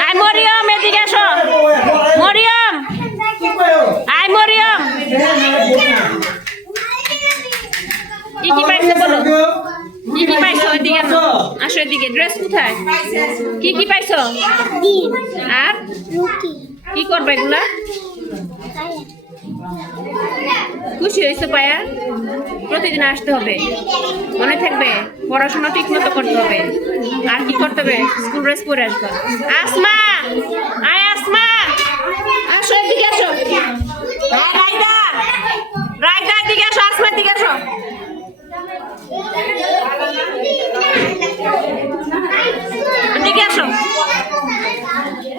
I Mariam এদিকে আসো Mariam I Mariam কি পাইছো বলো কি পাইছো এদিকে আসো এদিকে ড্রেস কোথায় কি পাইছো আর কি করবে এগুলা খুশি হয়েছে পায়া প্রতিদিন আসতে হবে মনে থাকবে পড়াশোনা ঠিক মতো করতে হবে আর কি করতে হবে স্কুল ড্রেস পরে আসবে আসমা আয় আসমা আসো এদিকে আসো রাইদা রাইদা এদিকে আসো আসমা এদিকে আসো এদিকে আসো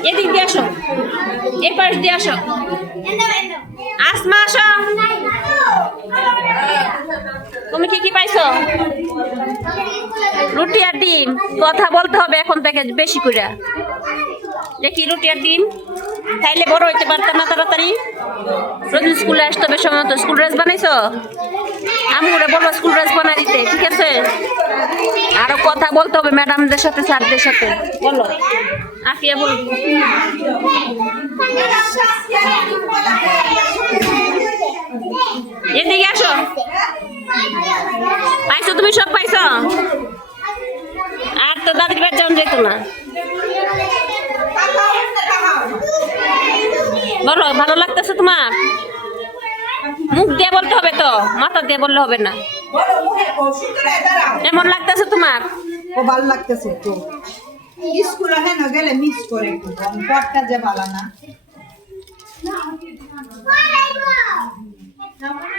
এদিক দিয়ে আসো এই পাশ দিয়ে আসো আসমা আসো তুমি কি পাইছো রুটি আর ডিম কথা বলতে হবে এখন থেকে বেশি করে দেখি রুটি আর ডিম খাইলে বড় হইতে পারতাম না তাড়াতাড়ি রোজ স্কুলে আসতে হবে সময় মতো স্কুল ড্রেস বানাইছো আমুরে বলো স্কুল ড্রেস বানাই দিতে ঠিক আছে আরো কথা বলতে হবে ম্যাডামদের সাথে স্যারদের সাথে বলো আকিয়া বল এদিকে আসো পাইছো তুমি সব পাইছো আর তো দাদির বাড়ি যাওয়া যেত না বলো ভালো লাগতেছে তোমার মুখ দিয়ে বলতে হবে তো মাথা দিয়ে বললে হবে না এমন লাগতেছে তোমার ও ভালো লাগতেছে তো স্কুল হ্যাঁ না গেলে মিস করে একটু পড়টা যে ভালো না